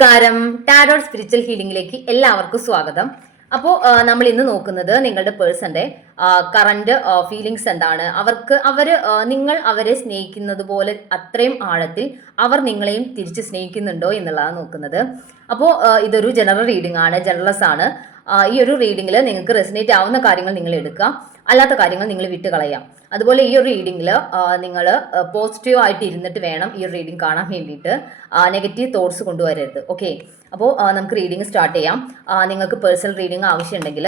നമസ്കാരം. Tarot spiritual ഹീലിംഗിലേക്ക് എല്ലാവർക്കും സ്വാഗതം. അപ്പോ നമ്മൾ ഇന്ന് നോക്കുന്നത് നിങ്ങളുടെ പേഴ്സന്റെ കറണ്ട് ഫീലിങ്സ് എന്താണ്? അവർക്ക് അവർ നിങ്ങൾ അവരെ സ്നേഹിക്കുന്നത് പോലെ അത്രയും ആഴത്തിൽ അവർ നിങ്ങളെയും തിരിച്ച് സ്നേഹിക്കുന്നുണ്ടോ എന്നുള്ളതാണ് നോക്കുന്നത്. അപ്പോ ഇതൊരു ജനറൽ റീഡിംഗ് ആണ് ജനറൽസ് ആണ്. ഈ ഒരു റീഡിങ്ങിൽ നിങ്ങൾക്ക് റെസിനേറ്റ് ആവുന്ന കാര്യങ്ങൾ നിങ്ങൾ എടുക്കുക. അല്ലാത്ത കാര്യങ്ങൾ നിങ്ങൾ വിട്ട് കളയാം അതുപോലെ ഈ ഒരു റീഡിങ്ങിൽ നിങ്ങൾ പോസിറ്റീവ് ആയിട്ട് ഇരുന്നിട്ട് വേണം ഈ ഒരു റീഡിംഗ് കാണാൻ വേണ്ടിയിട്ട് നെഗറ്റീവ് തോട്ട്സ് കൊണ്ടുവരരുത്. ഓക്കെ അപ്പോൾ നമുക്ക് റീഡിംഗ് സ്റ്റാർട്ട് ചെയ്യാം. നിങ്ങൾക്ക് പേഴ്സണൽ റീഡിംഗ് ആവശ്യമുണ്ടെങ്കിൽ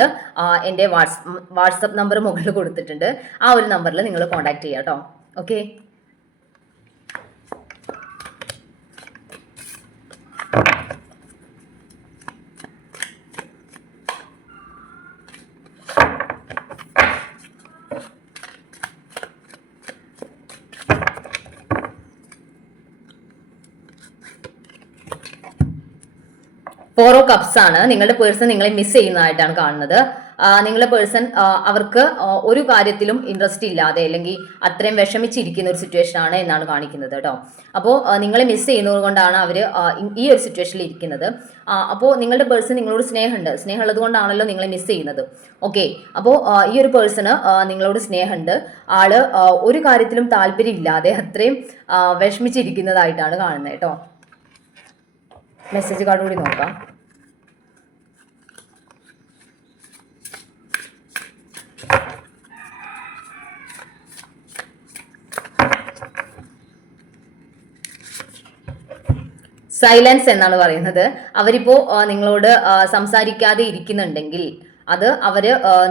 എന്റെ വാട്സ് വാട്സപ്പ് നമ്പർ മുകളിൽ കൊടുത്തിട്ടുണ്ട്. ആ ഒരു നമ്പറിൽ നിങ്ങൾ കോൺടാക്ട് ചെയ്യാം കേട്ടോ ഓക്കെ ഫോർ ഓ കപ്സ് ആണ്. നിങ്ങളുടെ പേഴ്സൺ നിങ്ങളെ മിസ് ചെയ്യുന്നതായിട്ടാണ് കാണുന്നത്. നിങ്ങളുടെ പേഴ്സൺ അവർക്ക് ഒരു കാര്യത്തിലും ഇൻട്രസ്റ്റ് ഇല്ലാതെ അല്ലെങ്കിൽ അത്രയും വിഷമിച്ചിരിക്കുന്ന ഒരു സിറ്റുവേഷൻ ആണ് എന്നാണ് കാണിക്കുന്നത് കേട്ടോ. അപ്പോൾ നിങ്ങളെ മിസ് ചെയ്യുന്നത് കൊണ്ടാണ് അവർ ഈ ഒരു സിറ്റുവേഷനിൽ ഇരിക്കുന്നത്. അപ്പോൾ നിങ്ങളുടെ പേഴ്സൺ നിങ്ങളോട് സ്നേഹമുണ്ട്. സ്നേഹമുള്ളത് കൊണ്ടാണല്ലോ നിങ്ങളെ മിസ് ചെയ്യുന്നത്. ഓക്കെ അപ്പോൾ ഈ ഒരു പേഴ്സണ് നിങ്ങളോട് സ്നേഹമുണ്ട്. ആൾ ഒരു കാര്യത്തിലും താല്പര്യം ഇല്ലാതെ അത്രയും വിഷമിച്ചിരിക്കുന്നതായിട്ടാണ് കാണുന്നത് കേട്ടോ. മെസ്സേജ് കാർഡ് കൂടി നോക്കാം. സൈലൻസ് എന്നാണ് പറയുന്നത്. അവരിപ്പോ നിങ്ങളോട് സംസാരിക്കാതെ ഇരിക്കുന്നുണ്ടെങ്കിൽ അത് അവർ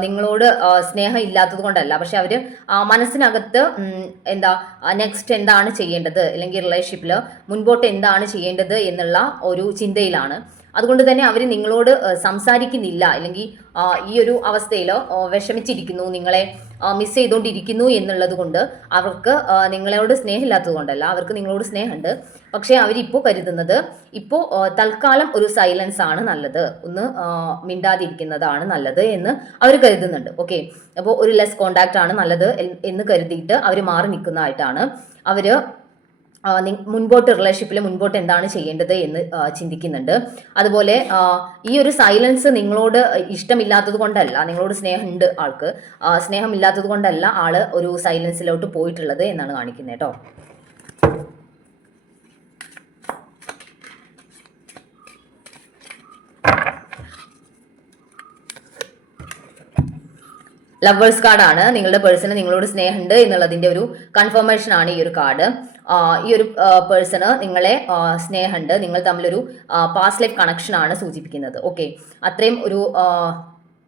നിങ്ങളോട് സ്നേഹം ഇല്ലാത്തത് കൊണ്ടല്ല. പക്ഷെ അവർ മനസ്സിനകത്ത് എന്താ നെക്സ്റ്റ് എന്താണ് ചെയ്യേണ്ടത്? അല്ലെങ്കിൽ റിലേഷൻഷിപ്പിൽ മുൻപോട്ട് എന്താണ് ചെയ്യേണ്ടത് എന്നുള്ള ഒരു ചിന്തയിലാണ്. അതുകൊണ്ട് തന്നെ അവർ നിങ്ങളോട് സംസാരിക്കുന്നില്ല. അല്ലെങ്കിൽ ഈ ഒരു അവസ്ഥയിൽ വിഷമിച്ചിരിക്കുന്നു നിങ്ങളെ മിസ് ചെയ്തുകൊണ്ടിരിക്കുന്നു എന്നുള്ളത് കൊണ്ട് അവർക്ക് നിങ്ങളോട് സ്നേഹമില്ലാത്തത് കൊണ്ടല്ല. അവർക്ക് നിങ്ങളോട് സ്നേഹമുണ്ട്. പക്ഷേ അവരിപ്പോൾ കരുതുന്നത് ഇപ്പോൾ തൽക്കാലം ഒരു സൈലൻസ് ആണ് നല്ലത്. ഒന്ന് മിണ്ടാതിരിക്കുന്നതാണ് നല്ലത് എന്ന് അവർ കരുതുന്നുണ്ട്. ഓക്കെ? അപ്പോൾ ഒരു ലെസ് കോണ്ടാക്റ്റ് ആണ് നല്ലത് എന്ന് കരുതിയിട്ട് അവർ മാറി നിൽക്കുന്നതായിട്ടാണ് അവർ മുൻപോട്ട് റിലേഷൻഷിപ്പിൽ മുൻപോട്ട് എന്താണ് ചെയ്യേണ്ടത് എന്ന് ചിന്തിക്കുന്നുണ്ട്. അതുപോലെ ഈ ഒരു സൈലൻസ് നിങ്ങളോട് ഇഷ്ടമില്ലാത്തത് കൊണ്ടല്ല നിങ്ങളോട് സ്നേഹമുണ്ട് ആൾക്ക് സ്നേഹമില്ലാത്തത് കൊണ്ടല്ല ആൾ ഒരു സൈലൻസിലോട്ട് പോയിട്ടുള്ളത് എന്നാണ് കാണിക്കുന്നത് കേട്ടോ ലവേഴ്സ് ആണ്. നിങ്ങളുടെ പേഴ്സണ് നിങ്ങളോട് സ്നേഹമുണ്ട് എന്നുള്ളതിന്റെ ഒരു കൺഫർമേഷൻ ആണ് ഈ ഒരു കാർഡ് ഈ ഒരു പേഴ്സണ് നിങ്ങളെ സ്നേഹമുണ്ട്. നിങ്ങൾ തമ്മിലൊരു പാസ്റ്റ് ലൈഫ് കണക്ഷൻ ആണ് സൂചിപ്പിക്കുന്നത്. ഓക്കെ അത്രയും ഒരു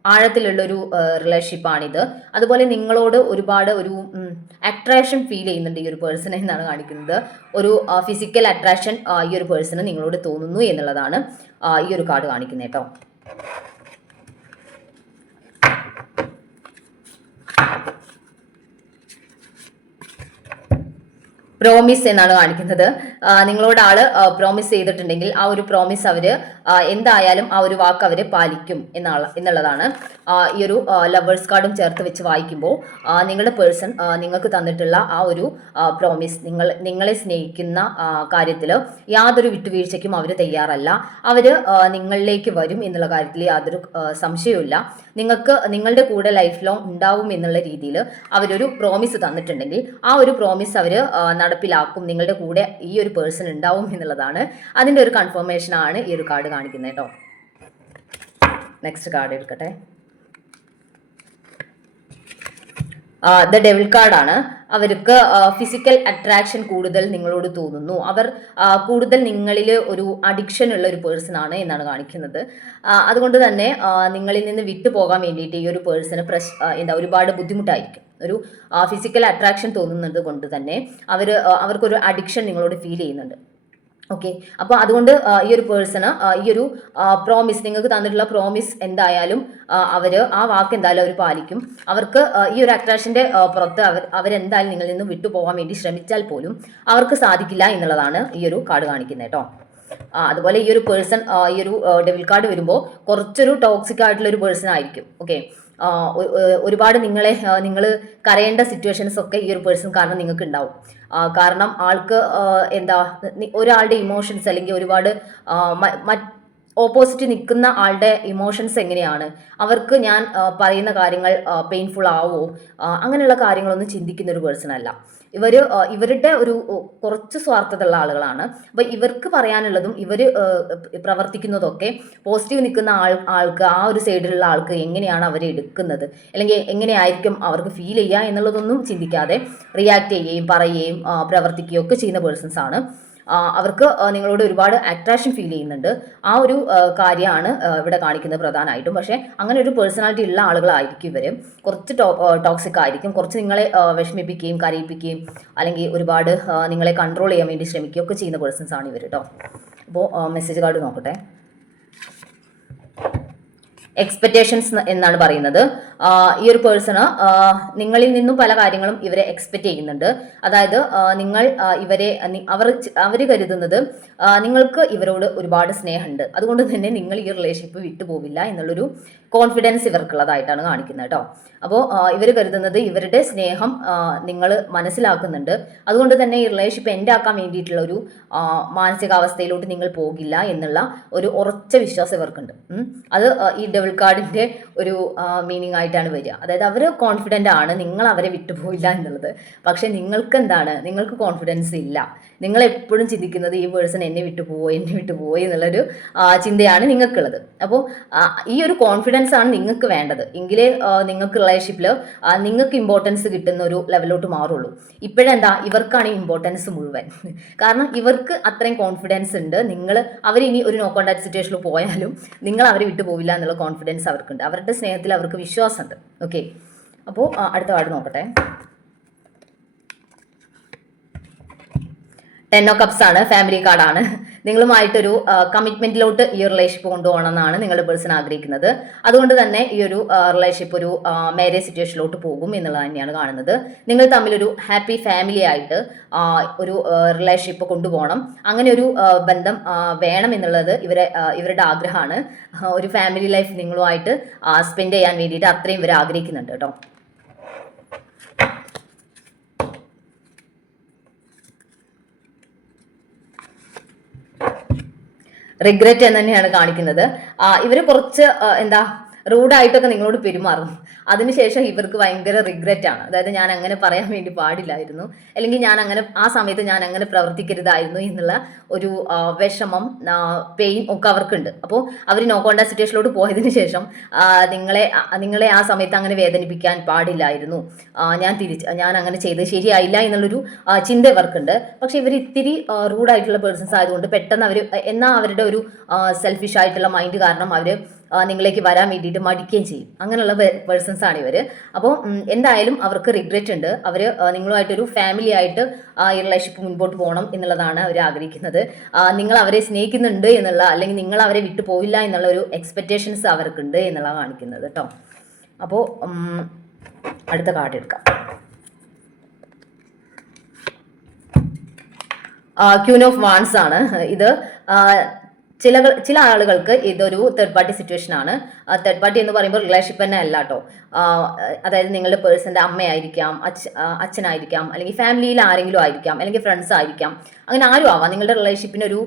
ആഴത്തിലുള്ളൊരു റിലേഷൻഷിപ്പാണിത് അതുപോലെ നിങ്ങളോട് ഒരുപാട് ഒരു അട്രാക്ഷൻ ഫീൽ ചെയ്യുന്നുണ്ട് ഈ ഒരു പേഴ്സൺ എന്നാണ് കാണിക്കുന്നത്. ഒരു ഫിസിക്കൽ അട്രാക്ഷൻ ഈ ഒരു പേഴ്സണ് നിങ്ങളോട് തോന്നുന്നു എന്നുള്ളതാണ് ഈ ഒരു കാർഡ് കാണിക്കുന്നത് കേട്ടോ. പ്രോമിസ് എന്നാണ് കാണിക്കുന്നത്. നിങ്ങളോട് ആൾ പ്രോമിസ് ചെയ്തിട്ടുണ്ടെങ്കിൽ ആ ഒരു പ്രോമിസ് അവർ എന്തായാലും ആ ഒരു വാക്ക് അവർ പാലിക്കും എന്നാണ് എന്നുള്ളതാണ്. ഈ ഒരു ലവേഴ്സ് കാർഡും ചേർത്ത് വെച്ച് വായിക്കുമ്പോൾ നിങ്ങളുടെ പേഴ്സൺ നിങ്ങൾക്ക് തന്നിട്ടുള്ള ആ ഒരു പ്രോമിസ് നിങ്ങൾ നിങ്ങളെ സ്നേഹിക്കുന്ന കാര്യത്തിൽ യാതൊരു വിട്ടുവീഴ്ചയ്ക്കും അവർ തയ്യാറല്ല. അവർ നിങ്ങളിലേക്ക് വരും എന്നുള്ള കാര്യത്തിൽ യാതൊരു സംശയവുമില്ല. നിങ്ങൾക്ക് നിങ്ങളുടെ കൂടെ ലൈഫ് ലോങ് ഉണ്ടാവും എന്നുള്ള രീതിയിൽ അവരൊരു പ്രോമിസ് തന്നിട്ടുണ്ടെങ്കിൽ ആ ഒരു പ്രോമിസ് അവർ നടപ്പിലാക്കും നിങ്ങളുടെ കൂടെ ഈ ഒരു പേഴ്സൺ ഉണ്ടാവും എന്നുള്ളതാണ്. അതിന്റെ ഒരു കൺഫർമേഷൻ ആണ് ഈ ഒരു കാർഡ് കാണിക്കുന്നത് കേട്ടോ. നെക്സ്റ്റ് കാർഡ് എടുക്കട്ടെ. ദ ഡെവിൾ കാർഡാണ് അവർക്ക് ഫിസിക്കൽ അട്രാക്ഷൻ കൂടുതൽ നിങ്ങളോട് തോന്നുന്നു. അവർ കൂടുതൽ നിങ്ങളിൽ ഒരു അഡിക്ഷൻ ഉള്ള ഒരു പേഴ്സൺ ആണ് എന്നാണ് കാണിക്കുന്നത്. അതുകൊണ്ട് തന്നെ നിങ്ങളിൽ നിന്ന് വിട്ടു പോകാൻ വേണ്ടിയിട്ട് ഈ ഒരു പേഴ്സണ് പ്രശ് എന്താ ഒരുപാട് ബുദ്ധിമുട്ടായിരിക്കും. ഒരു ഫിസിക്കൽ അട്രാക്ഷൻ തോന്നുന്നത് കൊണ്ട് തന്നെ അവർ അവർക്കൊരു അഡിക്ഷൻ നിങ്ങളോട് ഫീൽ ചെയ്യുന്നുണ്ട്. ഓക്കെ അപ്പോൾ അതുകൊണ്ട് ഈ ഒരു പേഴ്സണ് ഈ ഒരു പ്രോമിസ് നിങ്ങൾക്ക് തന്നിട്ടുള്ള പ്രോമിസ് എന്തായാലും അവർ ആ വാക്ക് എന്തായാലും അവർ പാലിക്കും. അവർക്ക് ഈ ഒരു അട്രാക്ഷന്റെ പുറത്ത് അവർ അവരെന്തായാലും നിങ്ങളിൽ നിന്ന് വിട്ടുപോകാൻ വേണ്ടി ശ്രമിച്ചാൽ പോലും അവർക്ക് സാധിക്കില്ല എന്നുള്ളതാണ് ഈ ഒരു കാർഡ് കാണിക്കുന്നത് കേട്ടോ. അതുപോലെ ഈ ഒരു പേഴ്സൺ ഈ ഒരു ഡെബിൽ കാർഡ് വരുമ്പോൾ കുറച്ചൊരു ടോക്സിക് ആയിട്ടുള്ള ഒരു പേഴ്സൺ ആയിരിക്കും. ഓക്കെ ഒരുപാട് നിങ്ങളെ നിങ്ങൾ കരയേണ്ട സിറ്റുവേഷൻസ് ഒക്കെ ഈ ഒരു പേഴ്സൺ കാരണം നിങ്ങൾക്ക് ഉണ്ടാവും കാരണം ആൾക്ക് എന്താ ഒരാളുടെ ഇമോഷൻസ് അല്ലെങ്കിൽ ഒരുപാട് ഓപ്പോസിറ്റ് നിൽക്കുന്ന ആളുടെ ഇമോഷൻസ് എങ്ങനെയാണ്? അവർക്ക് ഞാൻ പറയുന്ന കാര്യങ്ങൾ പെയിൻഫുൾ ആവോ? അങ്ങനെയുള്ള കാര്യങ്ങളൊന്നും ചിന്തിക്കുന്ന ഒരു പേഴ്സൺ അല്ല. ഇവർ ഇവരുടെ ഒരു കുറച്ച് സ്വാർത്ഥതയുള്ള ആളുകളാണ്. അപ്പോൾ ഇവർക്ക് പറയാനുള്ളതും ഇവർ പ്രവർത്തിക്കുന്നതൊക്കെ പോസിറ്റീവ് നിൽക്കുന്ന ആൾ ആൾക്ക് ആ ഒരു സൈഡിലുള്ള ആൾക്ക് എങ്ങനെയാണ് അവരെ എടുക്കുന്നത്? അല്ലെങ്കിൽ എങ്ങനെയായിരിക്കും അവർക്ക് ഫീൽ ചെയ്യുക എന്നുള്ളതൊന്നും ചിന്തിക്കാതെ റിയാക്ട് ചെയ്യുകയും പറയുകയും പ്രവർത്തിക്കുകയും ഒക്കെ ചെയ്യുന്ന പേഴ്സൺസ് ആണ്. അവർക്ക് നിങ്ങളോട് ഒരുപാട് അട്രാക്ഷൻ ഫീൽ ചെയ്യുന്നുണ്ട്. ആ ഒരു കാര്യമാണ് ഇവിടെ കാണിക്കുന്നത് പ്രധാനമായിട്ടും. പക്ഷേ അങ്ങനെ ഒരു പേഴ്സണാലിറ്റി ഉള്ള ആളുകളായിരിക്കും ഇവർ കുറച്ച് ടോക്സിക് ആയിരിക്കും. കുറച്ച് നിങ്ങളെ വിഷമിപ്പിക്കുകയും കരയിപ്പിക്കുകയും അല്ലെങ്കിൽ ഒരുപാട് നിങ്ങളെ കൺട്രോൾ ചെയ്യാൻ വേണ്ടി ശ്രമിക്കുകയും ഒക്കെ ചെയ്യുന്ന പേഴ്സൺസ് ആണ് ഇവർ കേട്ടോ അപ്പോൾ മെസ്സേജ് കാർഡ് നോക്കട്ടെ. എക്സ്പെക്റ്റേഷൻസ് എന്നാണ് പറയുന്നത്. ഈ ഒരു പേഴ്സണ് നിങ്ങളിൽ നിന്നും പല കാര്യങ്ങളും ഇവരെ എക്സ്പെക്ട് ചെയ്യുന്നുണ്ട്. അതായത് നിങ്ങൾ ഇവരെ അവർ അവർ കരുതുന്നത് നിങ്ങൾക്ക് ഇവരോട് ഒരുപാട് സ്നേഹമുണ്ട്. അതുകൊണ്ട് തന്നെ നിങ്ങൾ ഈ റിലേഷൻഷിപ്പ് വിട്ടുപോവില്ല എന്നുള്ളൊരു കോൺഫിഡൻസ് ഇവർക്കുള്ളതായിട്ടാണ് കാണിക്കുന്നത് കേട്ടോ. അപ്പോൾ ഇവർ കരുതുന്നത് ഇവരുടെ സ്നേഹം നിങ്ങൾ മനസ്സിലാക്കുന്നുണ്ട്. അതുകൊണ്ട് തന്നെ ഈ റിലേഷൻഷിപ്പ് എന്റെ ആക്കാൻ വേണ്ടിയിട്ടുള്ള ഒരു മാനസികാവസ്ഥയിലോട്ട് നിങ്ങൾ പോകില്ല എന്നുള്ള ഒരു ഉറച്ച വിശ്വാസം ഇവർക്കുണ്ട്. അത് ഈ ഡെബിൾ കാർഡിന്റെ ഒരു മീനിങ് ആയിട്ടാണ് വരിക. അതായത് അവർ കോൺഫിഡന്റ് ആണ് നിങ്ങൾ അവരെ വിട്ടുപോയില്ല എന്നുള്ളത്. പക്ഷേ നിങ്ങൾക്ക് എന്താണ്? നിങ്ങൾക്ക് കോൺഫിഡൻസ് ഇല്ല. നിങ്ങൾ എപ്പോഴും ചിന്തിക്കുന്നത് ഈ പേഴ്സൺ എന്നെ വിട്ടുപോയി എന്നെ വിട്ടുപോയി എന്നുള്ളൊരു ചിന്തയാണ് നിങ്ങൾക്കുള്ളത്. അപ്പോൾ ഈ ഒരു കോൺഫിഡൻസ് ആണ് നിങ്ങൾക്ക് വേണ്ടത്. എങ്കിലേ നിങ്ങൾക്ക് റിലേഷൻഷിപ്പിൽ നിങ്ങൾക്ക് ഇമ്പോർട്ടൻസ് കിട്ടുന്ന ഒരു ലെവലോട്ട് മാറുള്ളൂ. ഇപ്പോഴെന്താ? ഇവർക്കാണ് ഇമ്പോർട്ടൻസ് മുഴുവൻ. കാരണം ഇവർക്ക് അത്രയും കോൺഫിഡൻസ് ഉണ്ട്. നിങ്ങൾ അവരിനി ഒരു നോ കോൺടാക്ട് സിറ്റുവേഷനിൽ പോയാലും നിങ്ങൾ അവരെ വിട്ടു പോവില്ല എന്നുള്ള കോൺഫിഡൻസ് അവർക്കുണ്ട്. അവരുടെ സ്നേഹത്തിൽ അവർക്ക് വിശ്വാസമുണ്ട് ഓക്കെ അപ്പോൾ അടുത്ത വാർഡ് നോക്കട്ടെ. ടെൻ ഓ കപ്സ് ആണ് ഫാമിലി കാർഡാണ് നിങ്ങളുമായിട്ടൊരു കമ്മിറ്റ്മെന്റിലോട്ട് ഈ റിലേഷൻഷിപ്പ് കൊണ്ടുപോകണം എന്നാണ് നിങ്ങളുടെ പേഴ്സൺ ആഗ്രഹിക്കുന്നത്. അതുകൊണ്ട് തന്നെ ഈ ഒരു റിലേഷൻഷിപ്പ് ഒരു മാരേജ് സിറ്റുവേഷനിലോട്ട് പോകും എന്നുള്ളത് തന്നെയാണ് കാണുന്നത്. നിങ്ങൾ തമ്മിലൊരു ഹാപ്പി ഫാമിലി ആയിട്ട് ഒരു റിലേഷൻഷിപ്പ് കൊണ്ടുപോകണം. അങ്ങനെ ഒരു ബന്ധം വേണം എന്നുള്ളത് ഇവരെ ഇവരുടെ ആഗ്രഹമാണ്. ഒരു ഫാമിലി ലൈഫ് നിങ്ങളുമായിട്ട് സ്പെൻഡ് ചെയ്യാൻ വേണ്ടിയിട്ട് അത്രയും ഇവർ ആഗ്രഹിക്കുന്നുണ്ട് കേട്ടോ. റിഗ്രറ്റ് എന്ന് തന്നെയാണ് കാണിക്കുന്നത്. ഇവർ കുറച്ച് എന്താ റൂഡായിട്ടൊക്കെ നിങ്ങളോട് പെരുമാറും അതിനുശേഷം ഇവർക്ക് ഭയങ്കര റിഗ്രറ്റ് ആണ്. അതായത് ഞാൻ അങ്ങനെ പറയാൻ വേണ്ടി പാടില്ലായിരുന്നു. അല്ലെങ്കിൽ ഞാൻ അങ്ങനെ ആ സമയത്ത് ഞാൻ അങ്ങനെ പ്രവർത്തിക്കരുതായിരുന്നു എന്നുള്ള ഒരു വിഷമം പെയിൻ ഒക്കെ അവർക്കുണ്ട്. അപ്പോൾ അവർ നോ കോണ്ടാക്ട് സിറ്റുവേഷനിലോട്ട് പോയതിനു ശേഷം നിങ്ങളെ നിങ്ങളെ ആ സമയത്ത് അങ്ങനെ വേദനിപ്പിക്കാൻ പാടില്ലായിരുന്നു. ഞാൻ തിരിച്ച് ഞാൻ അങ്ങനെ ചെയ്തത് ശരിയായില്ല എന്നുള്ളൊരു ചിന്ത ഇവർക്കുണ്ട്. പക്ഷെ ഇവർ ഇത്തിരി റൂഡായിട്ടുള്ള പേഴ്സൺസ് ആയതുകൊണ്ട് പെട്ടെന്ന് അവർ എന്നാൽ അവരുടെ ഒരു സെൽഫിഷ് ആയിട്ടുള്ള മൈൻഡ് കാരണം അവർ നിങ്ങളിലേക്ക് വരാൻ വേണ്ടിയിട്ട് മടിക്കുകയും ചെയ്യും. അങ്ങനെയുള്ള പേഴ്സൺസ് ആണ് ഇവർ അപ്പോൾ എന്തായാലും അവർക്ക് റിഗ്രറ്റ് ഉണ്ട്. അവർ നിങ്ങളുമായിട്ടൊരു ഫാമിലി ആയിട്ട് ഈ റിലേഷൻഷിപ്പ് മുൻപോട്ട് പോകണം എന്നുള്ളതാണ് അവർ ആഗ്രഹിക്കുന്നത്. നിങ്ങൾ അവരെ സ്നേഹിക്കുന്നുണ്ട് എന്നുള്ള അല്ലെങ്കിൽ നിങ്ങൾ അവരെ വിട്ടു പോയില്ല എന്നുള്ള ഒരു എക്സ്പെക്റ്റേഷൻസ് അവർക്കുണ്ട് എന്നുള്ള കാണിക്കുന്നത് കേട്ടോ. അപ്പോൾ അടുത്ത കാർഡ് എടുക്കാം. ക്യൂൻ ഓഫ് വാൺസ് ആണ്. ഇത് ചില ചില ആളുകൾക്ക് ഇതൊരു തേർഡ് പാർട്ടി സിറ്റുവേഷൻ ആണ്. തേർഡ് പാർട്ടി എന്ന് പറയുമ്പോൾ റിലേഷൻഷിപ്പ് തന്നെ അല്ല കേട്ടോ അതായത് നിങ്ങളുടെ പേഴ്സന്റെ അമ്മയായിരിക്കാം അച്ഛ അച്ഛനായിരിക്കാം അല്ലെങ്കിൽ ഫാമിലിയിൽ ആരെങ്കിലും ആയിരിക്കാം അല്ലെങ്കിൽ ഫ്രണ്ട്സ് ആയിരിക്കാം. അങ്ങനെ ആരും ആവാം. നിങ്ങളുടെ റിലേഷൻഷിപ്പിന് ഒരു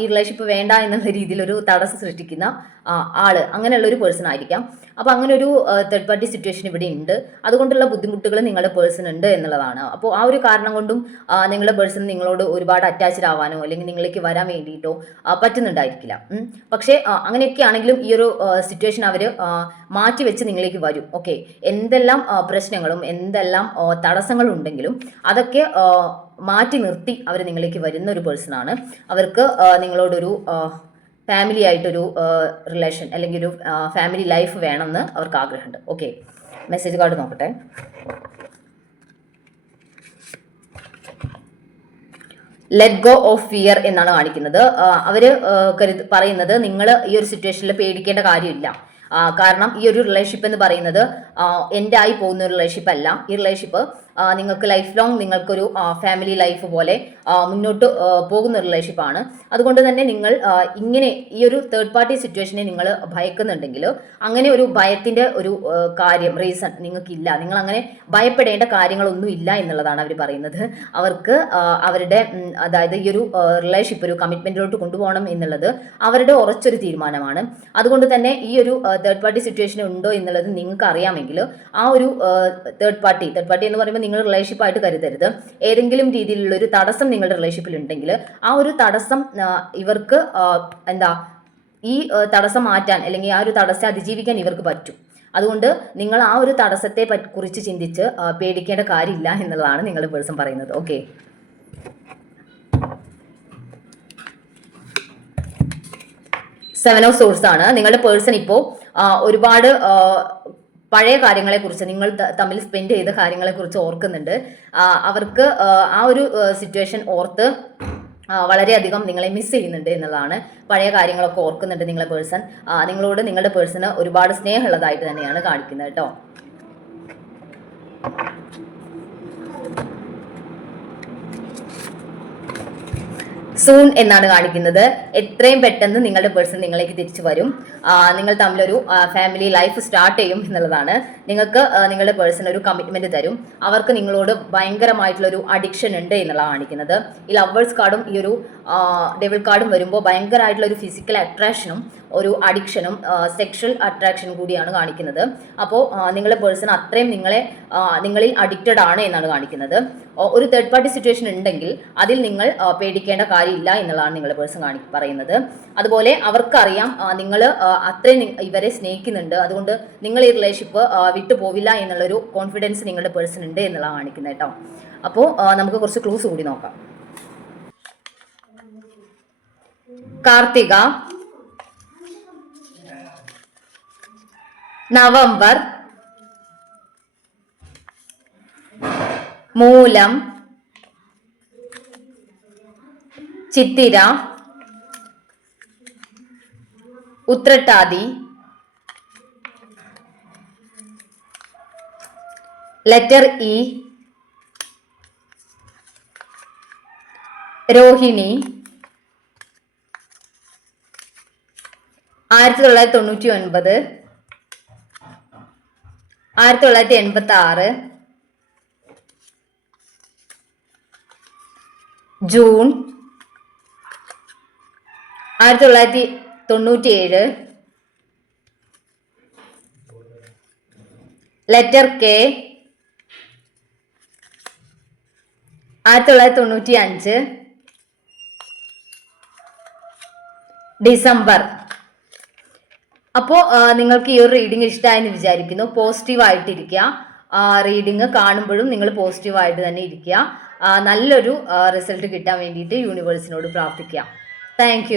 ഈ റിലേഷൻഷിപ്പ് വേണ്ട എന്നുള്ള രീതിയിൽ ഒരു തടസ്സം സൃഷ്ടിക്കുന്ന ആൾ അങ്ങനെയുള്ള ഒരു പേഴ്സൺ ആയിരിക്കാം. അപ്പോൾ അങ്ങനെ ഒരു തേർഡ് പാർട്ടി സിറ്റുവേഷൻ ഇവിടെ ഉണ്ട്. അതുകൊണ്ടുള്ള ബുദ്ധിമുട്ടുകൾ നിങ്ങളുടെ പേഴ്സൺ ഉണ്ട് എന്നുള്ളതാണ്. അപ്പോൾ ആ ഒരു കാരണം കൊണ്ടും നിങ്ങളുടെ പേഴ്സൺ നിങ്ങളോട് ഒരുപാട് അറ്റാച്ച്ഡ് ആവാനോ അല്ലെങ്കിൽ നിങ്ങളിലേക്ക് വരാൻ വേണ്ടിയിട്ടോ പറ്റുന്നുണ്ടായിരിക്കില്ല. പക്ഷേ അങ്ങനെയൊക്കെ ആണെങ്കിലും ഈ ഒരു സിറ്റുവേഷൻ അവർ മാറ്റി വെച്ച് നിങ്ങളിലേക്ക് വരും. ഓക്കെ എന്തെല്ലാം പ്രശ്നങ്ങളും എന്തെല്ലാം തടസ്സങ്ങളും ഉണ്ടെങ്കിലും അതൊക്കെ മാറ്റി നിർത്തി അവർ നിങ്ങളിലേക്ക് വരുന്ന ഒരു പേഴ്സണാണ്. അവർക്ക് നിങ്ങളോടൊരു ഫാമിലി ആയിട്ടൊരു റിലേഷൻ അല്ലെങ്കിൽ ഒരു ഫാമിലി ലൈഫ് വേണമെന്ന് അവർക്ക് ആഗ്രഹമുണ്ട്. ഓക്കെ മെസ്സേജ് കാർഡ് നോക്കട്ടെ. ലെറ്റ് ഗോ ഓഫ് ഫിയർ എന്നാണ് കാണിക്കുന്നത്. അവർ കരുത് പറയുന്നത് നിങ്ങൾ ഈ ഒരു സിറ്റുവേഷനിൽ പേടിക്കേണ്ട കാര്യമില്ല. കാരണം ഈ ഒരു റിലേഷൻഷിപ്പ് എന്ന് പറയുന്നത് എന്റെ ആയി പോകുന്ന ഒരു റിലേഷൻഷിപ്പ് അല്ല. ഈ റിലേഷൻഷിപ്പ് നിങ്ങൾക്ക് ലൈഫ് ലോങ് നിങ്ങൾക്കൊരു ഫാമിലി ലൈഫ് പോലെ മുന്നോട്ട് പോകുന്ന റിലേഷൻഷിപ്പ് ആണ്. അതുകൊണ്ട് തന്നെ നിങ്ങൾ ഇങ്ങനെ ഈ ഒരു തേർഡ് പാർട്ടി സിറ്റുവേഷനെ നിങ്ങൾ ഭയക്കുന്നുണ്ടെങ്കിൽ അങ്ങനെ ഒരു ഭയത്തിന്റെ ഒരു കാര്യം റീസൺ നിങ്ങൾക്കില്ല. നിങ്ങൾ അങ്ങനെ ഭയപ്പെടേണ്ട കാര്യങ്ങളൊന്നും ഇല്ല എന്നുള്ളതാണ് അവർ പറയുന്നത്. അവർക്ക് അവരുടെ അതായത് ഈ ഒരു റിലേഷൻഷിപ്പ് ഒരു കമ്മിറ്റ്മെന്റിലോട്ട് കൊണ്ടുപോകണം എന്നുള്ളത് അവരുടെ ഉറച്ചൊരു തീരുമാനമാണ്. അതുകൊണ്ട് തന്നെ ഈ ഒരു തേർഡ് പാർട്ടി സിറ്റുവേഷൻ ഉണ്ടോ എന്നുള്ളത് നിങ്ങൾക്ക് അറിയാമെങ്കിൽ ആ ഒരു തേർഡ് പാർട്ടി തേർഡ് പാർട്ടി എന്ന് പറയുമ്പോൾ നിങ്ങൾ റിലേഷൻഷിപ്പ് ആയിട്ട് കരുതരുത്. ഏതെങ്കിലും രീതിയിലുള്ള ഒരു തടസ്സം നിങ്ങളുടെ റിലേഷൻഷിപ്പിൽ ഉണ്ടെങ്കിൽ ആ ഒരു തടസ്സം ഇവർക്ക് എന്താ ഈ തടസ്സം മാറ്റാൻ അല്ലെങ്കിൽ ആ ഒരു തടസ്സം അതിജീവിക്കാൻ ഇവർക്ക് പറ്റും. അതുകൊണ്ട് നിങ്ങൾ ആ ഒരു തടസ്സത്തെ കുറിച്ച് ചിന്തിച്ച് പേടിക്കേണ്ട കാര്യമില്ല എന്നുള്ളതാണ് നിങ്ങളുടെ പേഴ്സൺ പറയുന്നത്. ഓക്കെ സെവൻ ഓഫ് സോഴ്സ് ആണ്. നിങ്ങളുടെ പേഴ്സൺ ഇപ്പോൾ ഒരുപാട് പഴയ കാര്യങ്ങളെ കുറിച്ച് നിങ്ങൾ തമ്മിൽ സ്പെൻഡ് ചെയ്ത കാര്യങ്ങളെ കുറിച്ച് ഓർക്കുന്നുണ്ട് അവർക്ക് ആ, ഒരു സിറ്റുവേഷൻ ഓർത്ത് വളരെയധികം നിങ്ങളെ മിസ് ചെയ്യുന്നുണ്ട് എന്നുള്ളതാണ് പഴയ കാര്യങ്ങളൊക്കെ ഓർക്കുന്നുണ്ട് നിങ്ങളെ പേഴ്സൺ നിങ്ങളോട് നിങ്ങളുടെ പേഴ്സണ് ഒരുപാട് സ്നേഹമുള്ളതായിട്ട് തന്നെയാണ് കാണിക്കുന്നത് കേട്ടോ. സൂൺ എന്നാണ് കാണിക്കുന്നത്. എത്രയും പെട്ടെന്ന് നിങ്ങളുടെ പേഴ്സൺ നിങ്ങളേക്ക് തിരിച്ചു വരും. നിങ്ങൾ തമ്മിലൊരു ഫാമിലി ലൈഫ് സ്റ്റാർട്ട് ചെയ്യും എന്നുള്ളതാണ്. നിങ്ങൾക്ക് നിങ്ങളുടെ പേഴ്സൺ ഒരു കമ്മിറ്റ്മെന്റ് തരും. അവർക്ക് നിങ്ങളോട് ഭയങ്കരമായിട്ടുള്ള ഒരു അഡിക്ഷൻ ഉണ്ട് എന്നുള്ളതാണ് കാണിക്കുന്നത്. ഈ ലവേഴ്സ് കാർഡും ഈ ഒരു ഡെവിൾ കാർഡും വരുമ്പോൾ ഭയങ്കരമായിട്ടുള്ള ഒരു ഫിസിക്കൽ അട്രാക്ഷനും ഒരു അഡിക്ഷനും സെക്ഷൽ അട്രാക്ഷൻ കൂടിയാണ് കാണിക്കുന്നത്. അപ്പോൾ നിങ്ങളെ പേഴ്സൺ അത്രയും നിങ്ങളെ നിങ്ങളിൽ അഡിക്റ്റഡ് ആണ് എന്നാണ് കാണിക്കുന്നത്. ഒരു തേർഡ് പാർട്ടി സിറ്റുവേഷൻ ഉണ്ടെങ്കിൽ അതിൽ നിങ്ങൾ പേടിക്കേണ്ട കാര്യമില്ല എന്നുള്ളതാണ് നിങ്ങളെ പേഴ്സൺ കാണി പറയുന്നത്. അതുപോലെ അവർക്കറിയാം നിങ്ങൾ അത്രയും ഇവരെ സ്നേഹിക്കുന്നുണ്ട്. അതുകൊണ്ട് നിങ്ങൾ ഈ റിലേഷൻഷിപ്പ് വിട്ടു പോവില്ല എന്നുള്ളൊരു കോൺഫിഡൻസ് നിങ്ങളുടെ പേഴ്സൺ ഉണ്ട് എന്നുള്ളതാണ് കാണിക്കുന്നത് കേട്ടോ. അപ്പോൾ നമുക്ക് കുറച്ച് ക്ലൂസ് കൂടി നോക്കാം. Karthika November. Moolam. Chithira. Uthrattathi. Letter E. Rohini. ആയിരത്തി തൊള്ളായിരത്തി തൊണ്ണൂറ്റി ഒൻപത്. ആയിരത്തി തൊള്ളായിരത്തി എൺപത്തി ആറ് ജൂൺ ആയിരത്തി തൊള്ളായിരത്തി തൊണ്ണൂറ്റി ഏഴ് ലെറ്റർ കെ ആയിരത്തി തൊള്ളായിരത്തി തൊണ്ണൂറ്റി അഞ്ച് ഡിസംബർ അപ്പോൾ നിങ്ങൾക്ക് ഈ ഒരു റീഡിംഗ് ഇഷ്ടമായെന്ന് വിചാരിക്കുന്നു. പോസിറ്റീവ് ആയിട്ടിരിക്കുക. റീഡിങ് കാണുമ്പോഴും നിങ്ങൾ പോസിറ്റീവ് ആയിട്ട് തന്നെ ഇരിക്കുക. നല്ലൊരു റിസൾട്ട് കിട്ടാൻ വേണ്ടിയിട്ട് യൂണിവേഴ്സിനോട് പ്രാർത്ഥിക്കുക. താങ്ക്